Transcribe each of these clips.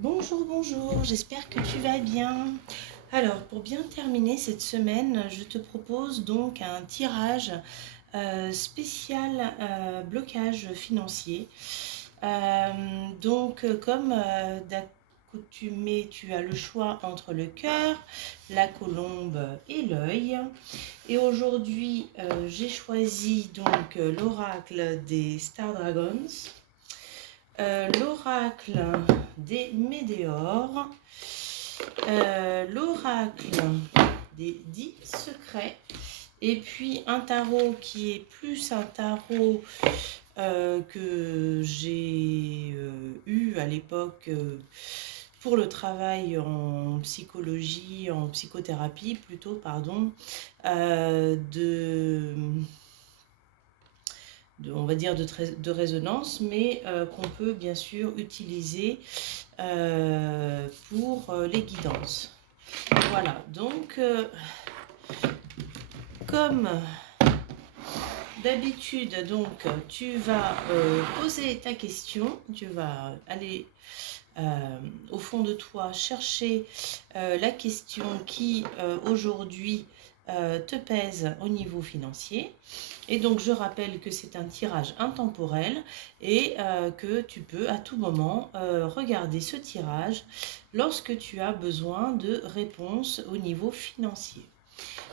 Bonjour, bonjour, j'espère que tu vas bien. Alors, pour bien terminer cette semaine, je te propose donc un tirage spécial blocage financier. Comme d'accoutumé, tu as le choix entre le cœur, la colombe et l'œil. Et aujourd'hui, j'ai choisi donc l'oracle des Star Dragons, l'oracle des météores, l'oracle des 10 secrets, et puis un tarot qui est plus un tarot que j'ai eu à l'époque pour le travail en psychologie, en psychothérapie plutôt, pardon, on va dire de résonance, mais qu'on peut bien sûr utiliser pour les guidances. Voilà, donc comme d'habitude, donc tu vas poser ta question, tu vas aller au fond de toi chercher la question qui aujourd'hui te pèse au niveau financier. Et donc je rappelle que c'est un tirage intemporel et que tu peux à tout moment regarder ce tirage lorsque tu as besoin de réponses au niveau financier.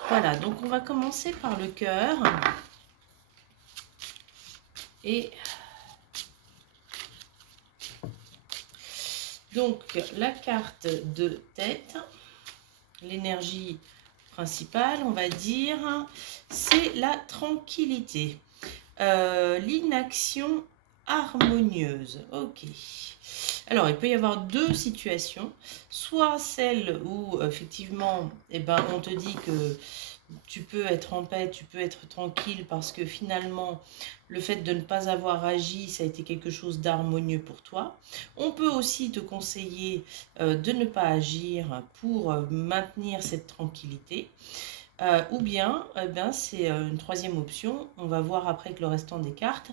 Voilà, donc on va commencer par le cœur. Et donc la carte de tête, l'énergie principale, on va dire, c'est la tranquillité, l'inaction harmonieuse. Ok. Alors, il peut y avoir deux situations. Soit celle où, effectivement, eh ben, on te dit que tu peux être en paix, tu peux être tranquille parce que finalement, le fait de ne pas avoir agi, ça a été quelque chose d'harmonieux pour toi. On peut aussi te conseiller de ne pas agir pour maintenir cette tranquillité. Ou bien, eh ben, c'est une troisième option. On va voir après avec le restant des cartes.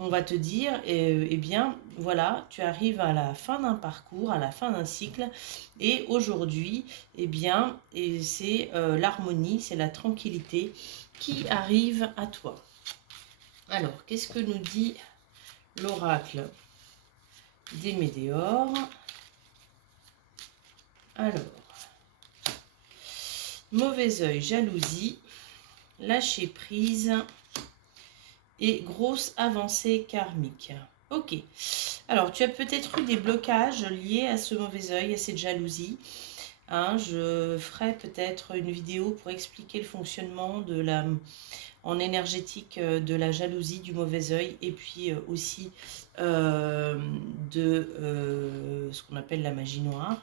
On va te dire, eh bien, voilà, tu arrives à la fin d'un parcours, à la fin d'un cycle. Et aujourd'hui, eh bien, c'est l'harmonie, c'est la tranquillité qui arrive à toi. Alors, qu'est-ce que nous dit l'oracle des météores? Alors, mauvais œil, jalousie, lâcher prise et grosse avancée karmique. Ok. Alors, tu as peut-être eu des blocages liés à ce mauvais œil, à cette jalousie. Hein, je ferai peut-être une vidéo pour expliquer le fonctionnement en énergétique de la jalousie, du mauvais œil, et puis aussi de ce qu'on appelle la magie noire.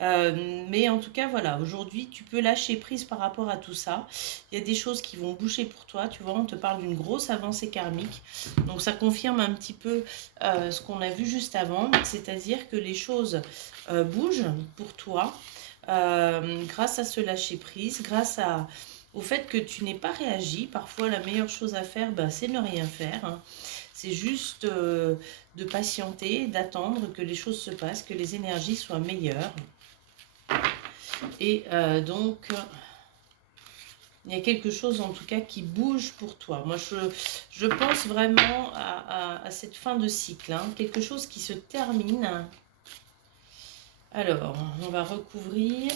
Mais en tout cas, voilà, aujourd'hui, tu peux lâcher prise par rapport à tout ça. Il y a des choses qui vont bouger pour toi. Tu vois, on te parle d'une grosse avancée karmique. Donc, ça confirme un petit peu ce qu'on a vu juste avant. C'est-à-dire que les choses bougent pour toi grâce à ce lâcher prise, au fait que tu n'aies pas réagi. Parfois, la meilleure chose à faire, c'est ne rien faire. Hein. C'est juste de patienter, d'attendre que les choses se passent, que les énergies soient meilleures. Et donc, il y a quelque chose en tout cas qui bouge pour toi. Moi, je pense vraiment à cette fin de cycle, hein, quelque chose qui se termine. Alors, on va recouvrir.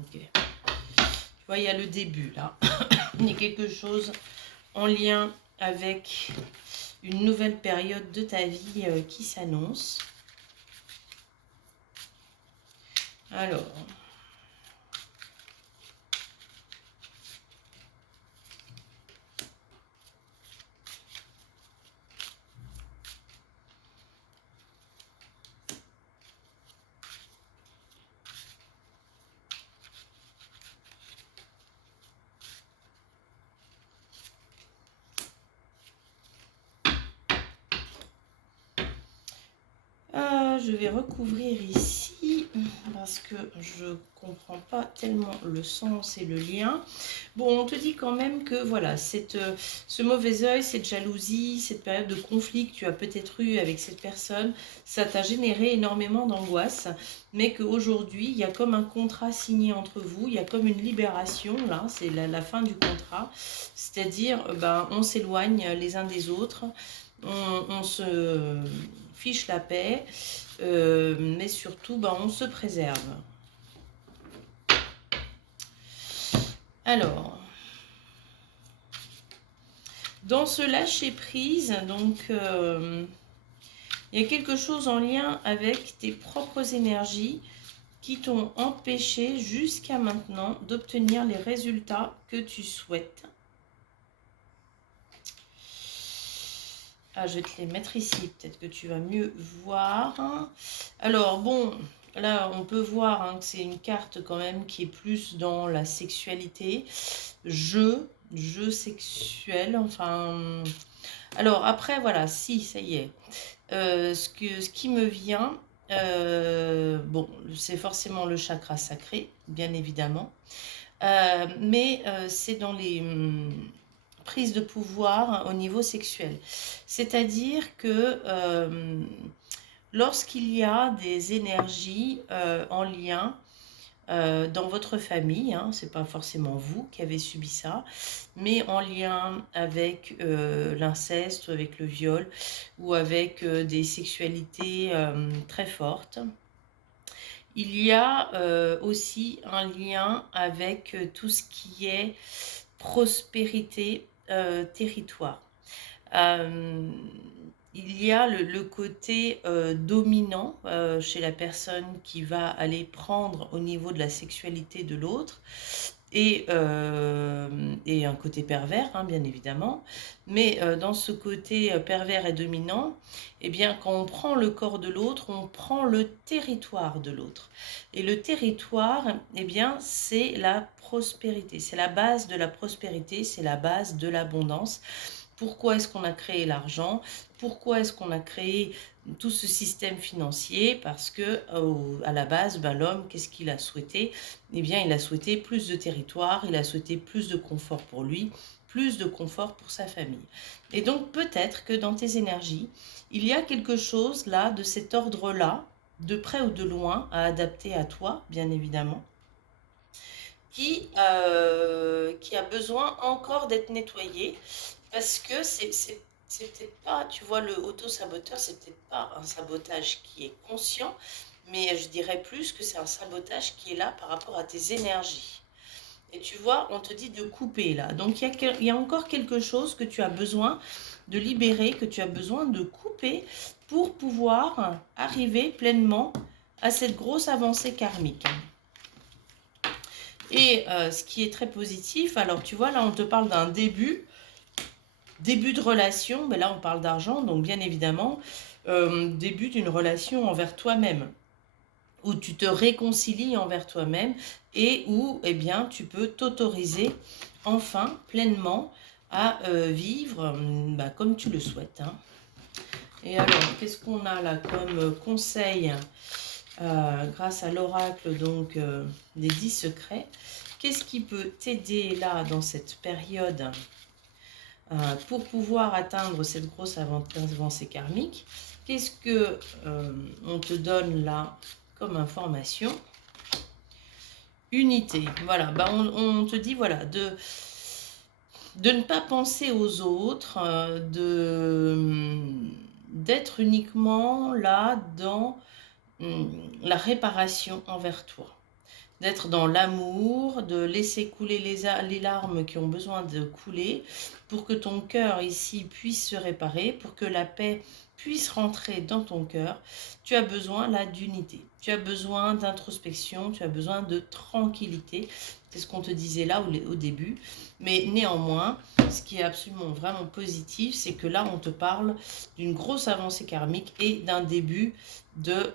Ok. Tu vois, il y a le début là. Il y a quelque chose en lien avec une nouvelle période de ta vie qui s'annonce. Alors, je vais recouvrir ici. parce que je comprends pas tellement le sens et le lien. Bon, on te dit quand même que voilà, ce mauvais œil, cette jalousie, cette période de conflit que tu as peut-être eu avec cette personne, ça t'a généré énormément d'angoisse, mais qu'aujourd'hui, il y a comme un contrat signé entre vous, il y a comme une libération, là, c'est la fin du contrat, c'est-à-dire, ben, on s'éloigne les uns des autres, on se fiche la paix, mais surtout, ben, on se préserve. Alors, dans ce lâcher-prise, donc, il y a quelque chose en lien avec tes propres énergies qui t'ont empêché jusqu'à maintenant d'obtenir les résultats que tu souhaites. Ah, je vais te les mettre ici, peut-être que tu vas mieux voir. Alors, bon, là, on peut voir hein, que c'est une carte quand même qui est plus dans la sexualité. Jeu sexuel, enfin... Alors, après, voilà, si, ça y est. Ce qui me vient, bon, c'est forcément le chakra sacré, bien évidemment. Mais c'est dans les prise de pouvoir au niveau sexuel. C'est-à-dire que lorsqu'il y a des énergies en lien dans votre famille, hein, c'est pas forcément vous qui avez subi ça, mais en lien avec l'inceste, avec le viol, ou avec des sexualités très fortes, il y a aussi un lien avec tout ce qui est prospérité, territoire. Il y a le côté dominant chez la personne qui va aller prendre au niveau de la sexualité de l'autre et un côté pervers, hein, bien évidemment. Mais dans ce côté pervers et dominant, eh bien, quand on prend le corps de l'autre, on prend le territoire de l'autre. Et le territoire, eh bien, c'est la prospérité. C'est la base de la prospérité, c'est la base de l'abondance. Pourquoi est-ce qu'on a créé l'argent? Pourquoi est-ce qu'on a créé tout ce système financier? Parce que à la base, ben, l'homme, qu'est-ce qu'il a souhaité? Eh bien, il a souhaité plus de territoire, il a souhaité plus de confort pour lui, plus de confort pour sa famille. Et donc, peut-être que dans tes énergies, il y a quelque chose là, de cet ordre-là, de près ou de loin, à adapter à toi, bien évidemment, qui a besoin encore d'être nettoyé, parce que c'est peut-être pas, tu vois, le auto-saboteur, c'est peut-être pas un sabotage qui est conscient, mais je dirais plus que c'est un sabotage qui est là par rapport à tes énergies. Et tu vois, on te dit de couper là. Donc il y a encore quelque chose que tu as besoin de libérer, que tu as besoin de couper pour pouvoir arriver pleinement à cette grosse avancée karmique. Et ce qui est très positif, alors tu vois, là on te parle d'un début de relation, mais là on parle d'argent, donc bien évidemment, début d'une relation envers toi-même, où tu te réconcilies envers toi-même et où eh bien, tu peux t'autoriser enfin pleinement à vivre bah, comme tu le souhaites. Hein. Et alors, qu'est-ce qu'on a là comme conseil grâce à l'oracle donc des 10 secrets? Qu'est-ce qui peut t'aider là dans cette période pour pouvoir atteindre cette grosse avancée karmique? Qu'est-ce que on te donne là comme information? Unité. Voilà, bah on te dit voilà de ne pas penser aux autres, d'être uniquement là dans la réparation envers toi. D'être dans l'amour, de laisser couler les larmes qui ont besoin de couler pour que ton cœur ici puisse se réparer, pour que la paix puisse rentrer dans ton cœur. Tu as besoin là d'unité, tu as besoin d'introspection, tu as besoin de tranquillité. C'est ce qu'on te disait là au début. Mais néanmoins, ce qui est absolument vraiment positif, c'est que là, on te parle d'une grosse avancée karmique et d'un début de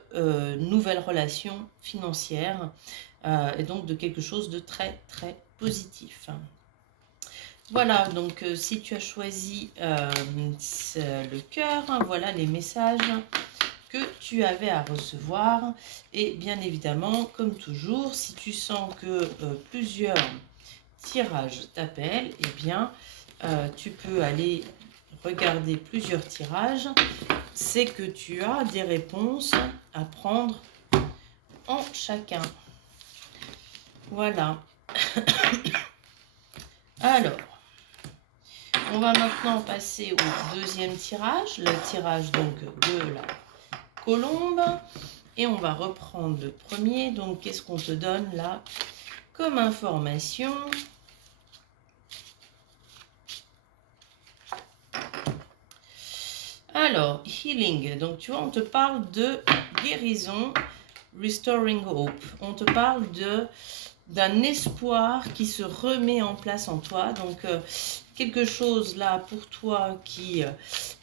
nouvelles relations financières. Et donc de quelque chose de très très positif. Voilà, donc si tu as choisi le cœur, hein, voilà les messages que tu avais à recevoir. Et bien évidemment, comme toujours, si tu sens que plusieurs tirages t'appellent, eh bien, tu peux aller regarder plusieurs tirages. C'est que tu as des réponses à prendre en chacun. Voilà. Alors, on va maintenant passer au deuxième tirage, le tirage donc de la colombe. Et on va reprendre le premier. Donc, qu'est-ce qu'on te donne là comme information? Alors, healing. Donc, tu vois, on te parle de guérison, restoring hope. On te parle d'un espoir qui se remet en place en toi. Donc, quelque chose là pour toi qui...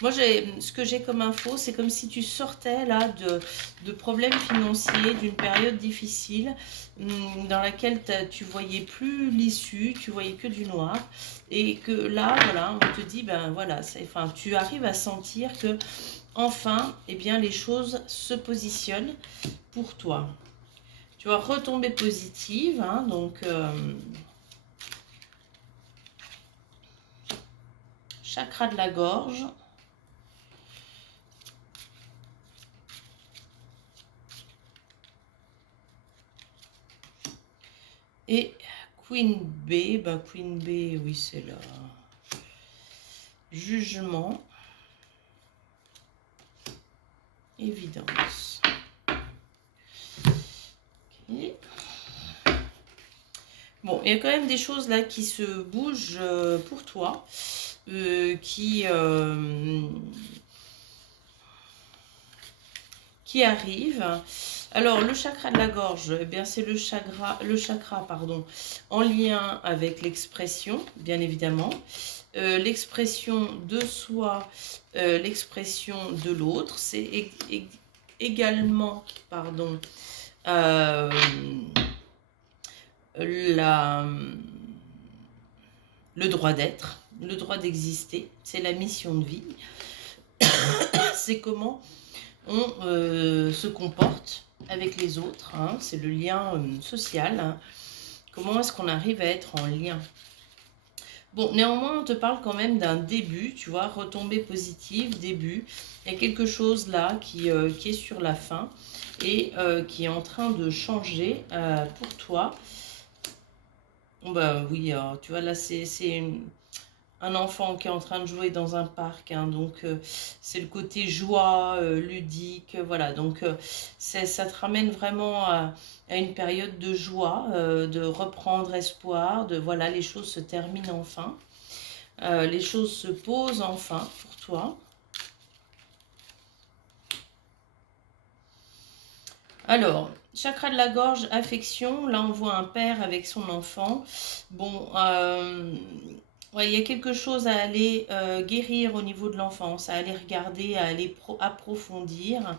moi, ce que j'ai comme info, c'est comme si tu sortais là de problèmes financiers, d'une période difficile dans laquelle tu voyais plus l'issue, tu voyais que du noir. Et que là, voilà, on te dit, ben voilà, enfin, tu arrives à sentir que enfin, eh bien, les choses se positionnent pour toi. Tu vas retomber positive, hein, donc chakra de la gorge. Et Queen B, bah Queen B, oui, c'est là. Jugement. Évidence. Okay. Bon, il y a quand même des choses là qui se bougent pour toi, qui arrivent. Alors, le chakra de la gorge, eh bien, c'est le chakra, pardon, en lien avec l'expression, bien évidemment. L'expression de soi, l'expression de l'autre. C'est également, pardon, le droit d'être, le droit d'exister. C'est la mission de vie. C'est comment on se comporte avec les autres, hein, c'est le lien social, hein. Comment est-ce qu'on arrive à être en lien? Bon, néanmoins, on te parle quand même d'un début, tu vois, retombée positive, début. Il y a quelque chose là qui est sur la fin et qui est en train de changer pour toi. Bon, bah oui, tu vois, là, c'est un enfant qui est en train de jouer dans un parc, hein, donc c'est le côté joie, ludique, voilà, donc ça te ramène vraiment à une période de joie, de reprendre espoir, de voilà, les choses se terminent enfin, les choses se posent enfin pour toi. Alors, chakra de la gorge, affection, là on voit un père avec son enfant, bon, ouais, il y a quelque chose à aller guérir au niveau de l'enfance, à aller regarder, à aller approfondir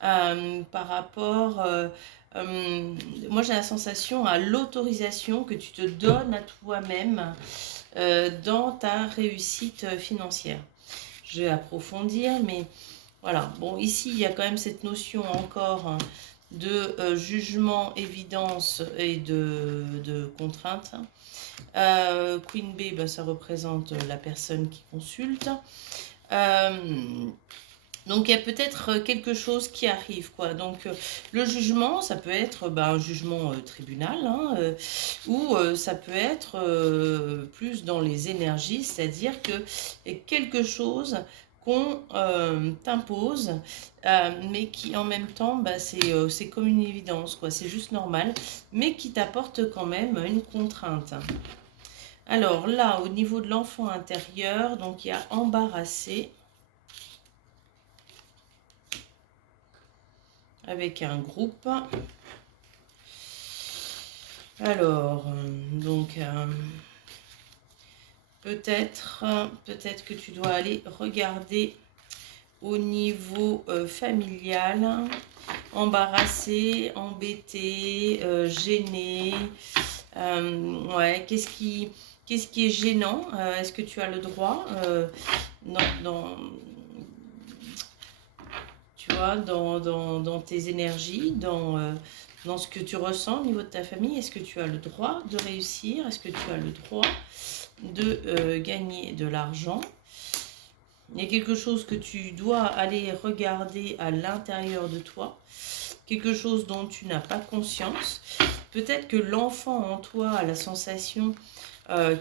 par rapport... moi j'ai la sensation à l'autorisation que tu te donnes à toi-même dans ta réussite financière. Je vais approfondir, mais voilà. Bon, ici il y a quand même cette notion encore hein, de jugement, évidence et de contrainte. Queen B, bah, ça représente la personne qui consulte. Donc, il y a peut-être quelque chose qui arrive, quoi. Donc, le jugement, ça peut être un jugement tribunal, hein, ou ça peut être plus dans les énergies, c'est-à-dire que y a quelque chose qu'on t'impose, mais qui en même temps, bah, c'est comme une évidence, quoi. C'est juste normal, mais qui t'apporte quand même une contrainte. Alors là, au niveau de l'enfant intérieur, donc il y a embarrassé avec un groupe. Alors, donc peut-être que tu dois aller regarder au niveau familial, embarrassé, embêté, gêné. Ouais, qu'est-ce qui est gênant? Est-ce que tu as le droit tu vois, dans tes énergies, dans ce que tu ressens au niveau de ta famille. Est-ce que tu as le droit de réussir? Est-ce que tu as le droit de gagner de l'argent? Il y a quelque chose que tu dois aller regarder à l'intérieur de toi, quelque chose dont tu n'as pas conscience. Peut-être que l'enfant en toi a la sensation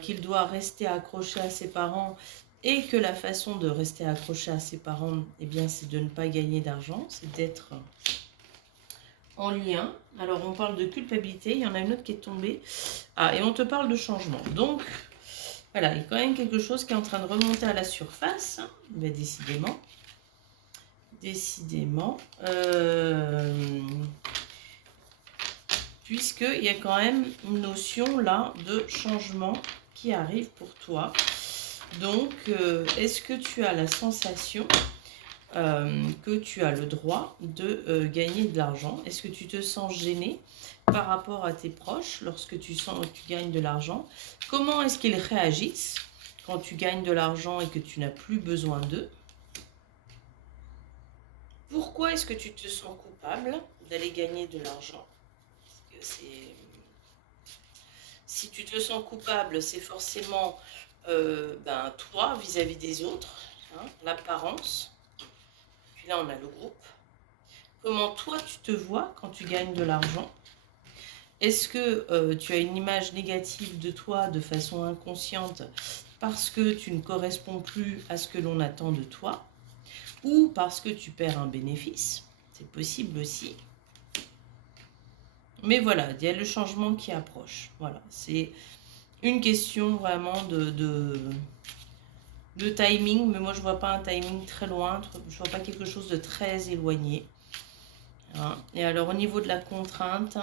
qu'il doit rester accroché à ses parents et que la façon de rester accroché à ses parents, eh bien, c'est de ne pas gagner d'argent, c'est d'être en lien. Alors, on parle de culpabilité, il y en a une autre qui est tombée. Ah, et on te parle de changement. Donc, voilà, il y a quand même quelque chose qui est en train de remonter à la surface. Ben, décidément. Décidément. Puisqu'il y a quand même une notion là de changement qui arrive pour toi. Donc, est-ce que tu as la sensation que tu as le droit de gagner de l'argent? Est-ce que tu te sens gêné par rapport à tes proches lorsque tu sens que tu gagnes de l'argent? Comment est-ce qu'ils réagissent quand tu gagnes de l'argent et que tu n'as plus besoin d'eux? Pourquoi est-ce que tu te sens coupable d'aller gagner de l'argent? Si tu te sens coupable, c'est forcément toi vis-à-vis des autres, hein, l'apparence. Puis là, on a le groupe. Comment toi, tu te vois quand tu gagnes de l'argent? Est-ce que tu as une image négative de toi de façon inconsciente parce que tu ne corresponds plus à ce que l'on attend de toi? Ou parce que tu perds un bénéfice? C'est possible aussi. Mais voilà, il y a le changement qui approche. Voilà, c'est une question vraiment de timing, mais moi je vois pas un timing très loin, je vois pas quelque chose de très éloigné. Hein. Et alors au niveau de la contrainte,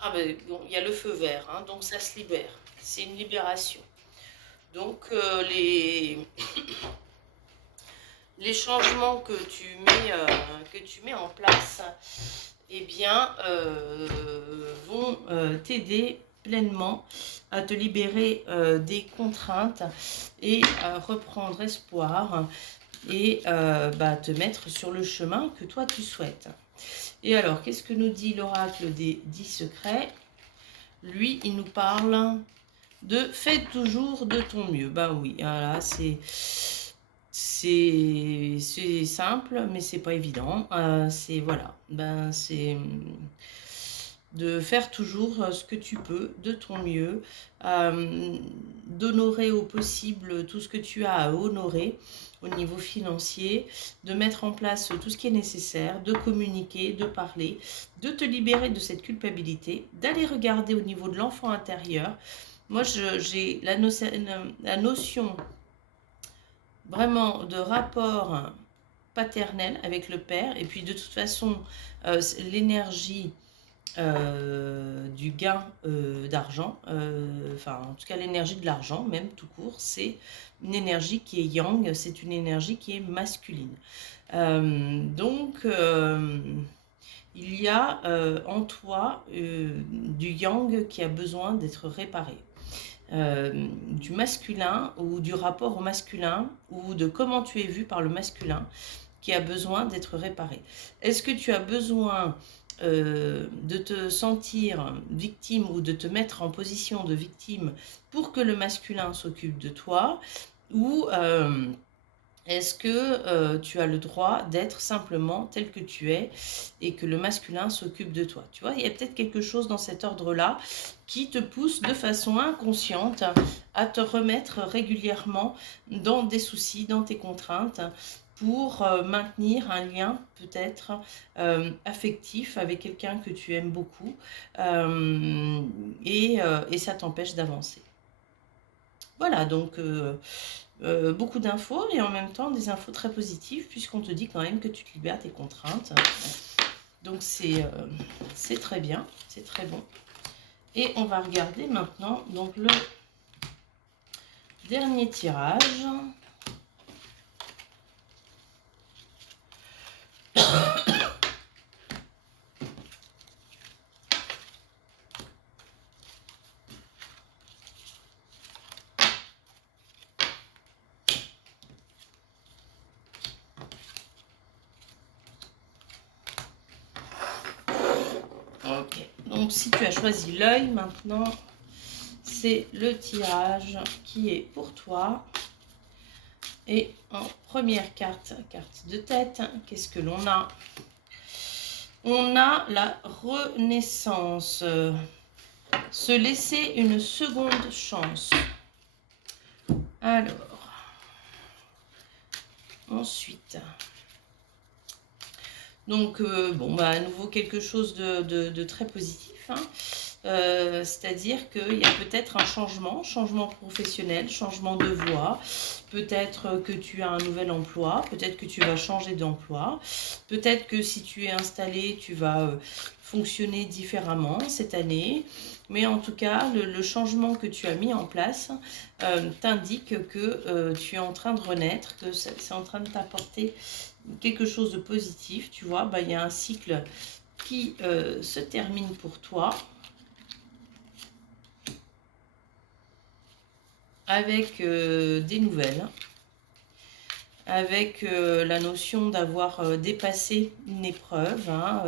ah ben bon, il y a le feu vert, hein, donc ça se libère, c'est une libération. Donc les changements que tu mets en place, eh bien, vont t'aider pleinement à te libérer des contraintes et à reprendre espoir et te mettre sur le chemin que toi tu souhaites. Et alors, qu'est-ce que nous dit l'oracle des 10 secrets? Lui, il nous parle de fais toujours de ton mieux. Bah oui, voilà, c'est simple, mais c'est pas évident. C'est voilà, c'est de faire toujours ce que tu peux, de ton mieux, d'honorer au possible tout ce que tu as à honorer au niveau financier, de mettre en place tout ce qui est nécessaire, de communiquer, de parler, de te libérer de cette culpabilité, d'aller regarder au niveau de l'enfant intérieur. Moi, j'ai la notion vraiment de rapport paternel avec le père, et puis de toute façon, l'énergie du gain d'argent, enfin en tout cas l'énergie de l'argent même tout court, c'est une énergie qui est yang, c'est une énergie qui est masculine. Donc il y a en toi du yang qui a besoin d'être réparé. Du masculin ou du rapport au masculin ou de comment tu es vu par le masculin qui a besoin d'être réparé. Est-ce que tu as besoin de te sentir victime ou de te mettre en position de victime pour que le masculin s'occupe de toi, ou est-ce que tu as le droit d'être simplement tel que tu es et que le masculin s'occupe de toi? Tu vois, il y a peut-être quelque chose dans cet ordre-là qui te pousse de façon inconsciente à te remettre régulièrement dans des soucis, dans tes contraintes, pour maintenir un lien peut-être affectif avec quelqu'un que tu aimes beaucoup, et ça t'empêche d'avancer. Voilà, donc beaucoup d'infos et en même temps des infos très positives puisqu'on te dit quand même que tu te libères tes contraintes. Donc c'est très bien, c'est très bon. Et on va regarder maintenant donc le dernier tirage. Donc, si tu as choisi l'œil, maintenant, c'est le tirage qui est pour toi. Et en première carte, carte de tête, qu'est-ce que l'on a? On a la renaissance. Se laisser une seconde chance. Alors, ensuite, donc, bon, bah, à nouveau quelque chose de très positif, hein. C'est-à-dire qu'il y a peut-être un changement professionnel, changement de voie. Peut-être que tu as un nouvel emploi, peut-être que tu vas changer d'emploi, peut-être que si tu es installé, tu vas fonctionner différemment cette année. Mais en tout cas, le changement que tu as mis en place t'indique que tu es en train de renaître, que c'est en train de t'apporter quelque chose de positif. Tu vois, bah, il y a un cycle qui se termine pour toi. Avec des nouvelles, avec la notion d'avoir dépassé une épreuve, hein,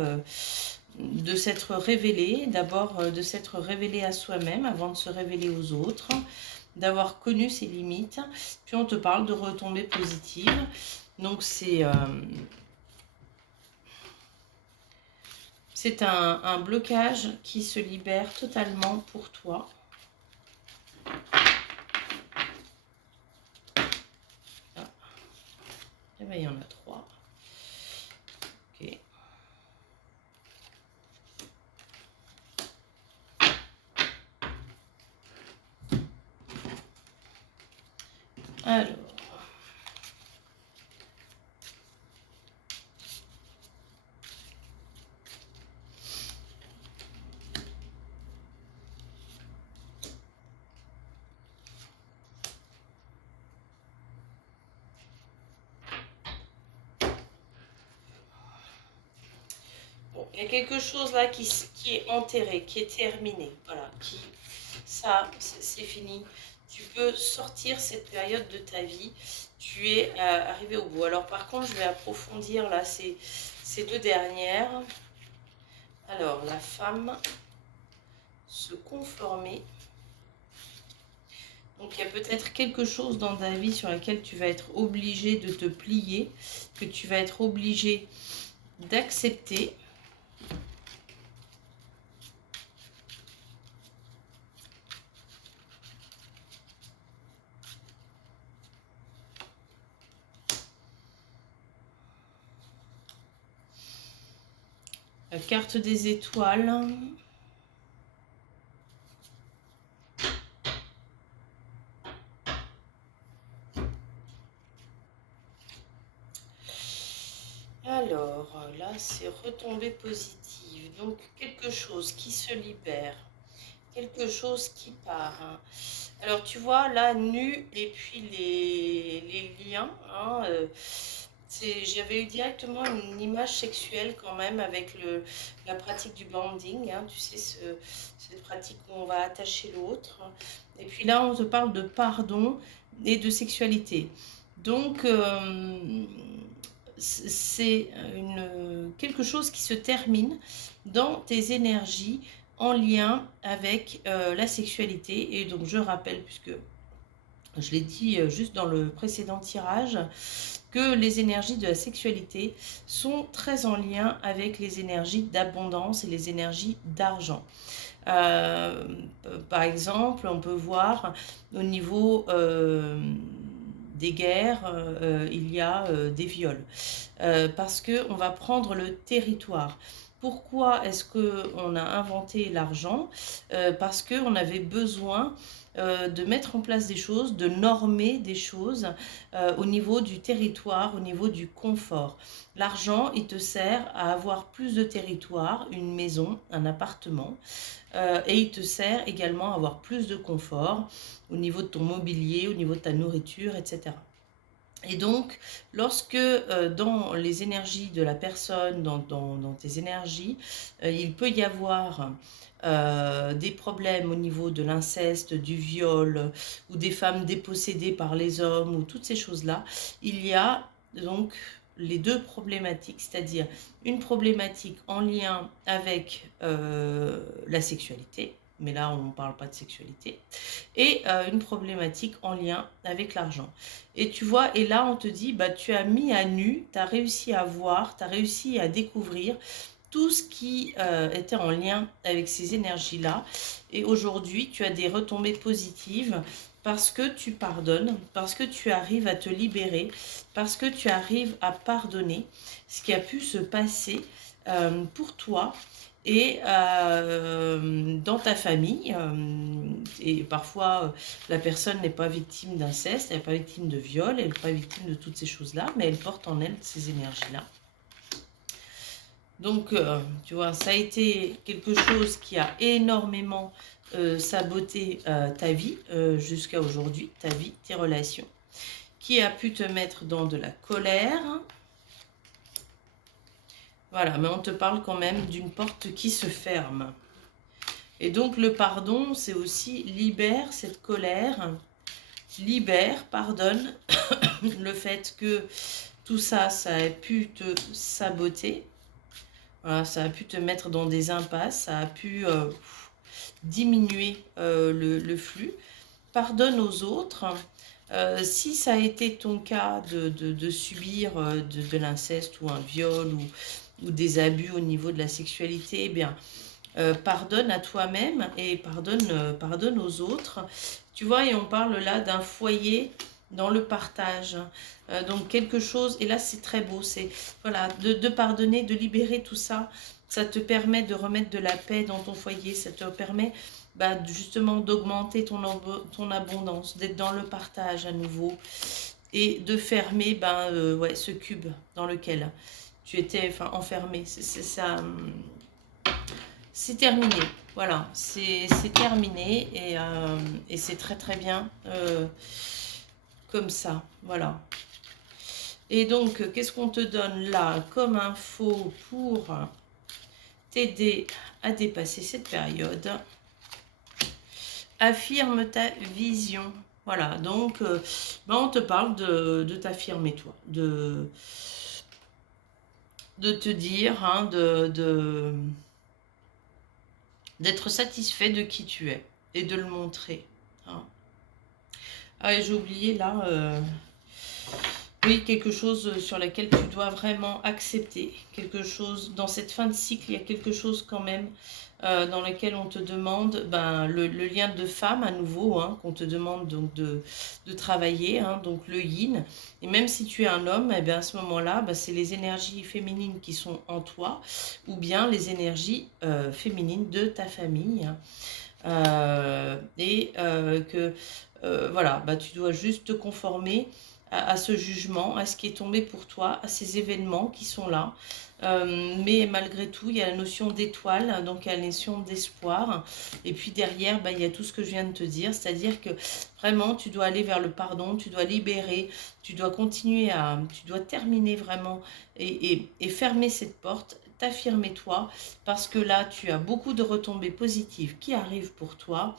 de s'être révélé, d'abord de s'être révélé à soi-même avant de se révéler aux autres, d'avoir connu ses limites, puis on te parle de retombées positives. Donc c'est un blocage qui se libère totalement pour toi. Eh bien, il y en a 3. Ok. Alors. Bon, il y a quelque chose là qui est enterré, qui est terminé. Voilà, ça, c'est fini. Tu peux sortir cette période de ta vie. Tu es arrivé au bout. Alors par contre, je vais approfondir là ces 2 dernières. Alors, la femme, se conformer. Donc il y a peut-être quelque chose dans ta vie sur laquelle tu vas être obligé de te plier, que tu vas être obligé d'accepter. La carte des étoiles. Alors, là, c'est retombée positive. Donc, quelque chose qui se libère. Quelque chose qui part, hein. Alors, tu vois, là, nu, et puis les liens, hein, j'avais eu directement une image sexuelle quand même avec la pratique du banding, hein, tu sais, cette pratique où on va attacher l'autre. Et puis là, on te parle de pardon et de sexualité. Donc, c'est quelque chose qui se termine dans tes énergies en lien avec la sexualité. Et donc, je rappelle, puisque je l'ai dit juste dans le précédent tirage, que les énergies de la sexualité sont très en lien avec les énergies d'abondance et les énergies d'argent. Par exemple, on peut voir au niveau des guerres, il y a des viols. Parce qu'on va prendre le territoire. Pourquoi est-ce qu'on a inventé l'argent? Parce qu'on avait besoin de mettre en place des choses, de normer des choses au niveau du territoire, au niveau du confort. L'argent, il te sert à avoir plus de territoire, une maison, un appartement, et il te sert également à avoir plus de confort au niveau de ton mobilier, au niveau de ta nourriture, etc. Et donc, lorsque dans les énergies de la personne, dans tes énergies, il peut y avoir des problèmes au niveau de l'inceste, du viol, ou des femmes dépossédées par les hommes, ou toutes ces choses-là, il y a donc les deux problématiques, c'est-à-dire une problématique en lien avec la sexualité, mais là on ne parle pas de sexualité, et une problématique en lien avec l'argent. Et tu vois, et là on te dit, bah, tu as mis à nu, tu as réussi à voir, tu as réussi à découvrir tout ce qui était en lien avec ces énergies-là. Et aujourd'hui, tu as des retombées positives parce que tu pardonnes, parce que tu arrives à te libérer, parce que tu arrives à pardonner ce qui a pu se passer pour toi et dans ta famille. Et parfois, la personne n'est pas victime d'inceste, elle n'est pas victime de viol, elle n'est pas victime de toutes ces choses-là, mais elle porte en elle ces énergies-là. Donc, tu vois, ça a été quelque chose qui a énormément saboté ta vie jusqu'à aujourd'hui, ta vie, tes relations, qui a pu te mettre dans de la colère. Voilà, mais on te parle quand même d'une porte qui se ferme. Et donc, le pardon, c'est aussi libère cette colère, libère, pardonne le fait que tout ça, ça a pu te saboter. Voilà, ça a pu te mettre dans des impasses, ça a pu diminuer le flux. Pardonne aux autres. Si ça a été ton cas de subir de l'inceste ou un viol ou des abus au niveau de la sexualité, eh bien, pardonne à toi-même et pardonne aux autres. Tu vois, et on parle là d'un foyer dans le partage. Donc quelque chose, et là c'est très beau, c'est voilà, de pardonner, de libérer tout ça. Ça te permet de remettre de la paix dans ton foyer, ça te permet justement d'augmenter ton abondance, d'être dans le partage à nouveau et de fermer ouais, ce cube dans lequel tu étais enfermé. C'est ça. C'est terminé, voilà, c'est terminé et c'est très très bien comme ça, voilà. Et donc, qu'est-ce qu'on te donne là comme info pour t'aider à dépasser cette période? Affirme ta vision. Voilà, donc on te parle de t'affirmer toi, de te dire, hein, d'être satisfait de qui tu es et de le montrer. Hein. Ah, et j'ai oublié là, oui, quelque chose sur laquelle tu dois vraiment accepter, quelque chose, dans cette fin de cycle, il y a quelque chose quand même dans lequel on te demande le lien de femme à nouveau, hein, qu'on te demande donc de travailler, hein, donc le yin. Et même si tu es un homme, eh bien, à ce moment-là, c'est les énergies féminines qui sont en toi, ou bien les énergies féminines de ta famille. Voilà, tu dois juste te conformer à ce jugement, à ce qui est tombé pour toi, à ces événements qui sont là. Mais malgré tout, il y a la notion d'étoile, donc il y a la notion d'espoir. Et puis derrière, il y a tout ce que je viens de te dire, c'est-à-dire que vraiment, tu dois aller vers le pardon, tu dois libérer, tu dois continuer tu dois terminer vraiment et fermer cette porte, t'affirmer toi, parce que là, tu as beaucoup de retombées positives qui arrivent pour toi.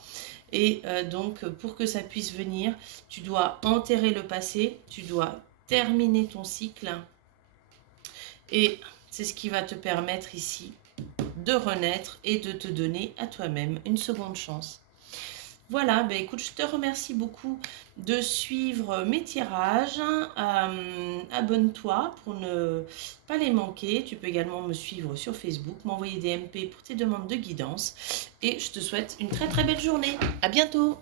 Et donc, pour que ça puisse venir, tu dois enterrer le passé, tu dois terminer ton cycle. Et c'est ce qui va te permettre ici de renaître et de te donner à toi-même une seconde chance. Voilà, écoute, je te remercie beaucoup de suivre mes tirages. Abonne-toi pour ne pas les manquer. Tu peux également me suivre sur Facebook, m'envoyer des MP pour tes demandes de guidance. Et je te souhaite une très très belle journée. À bientôt!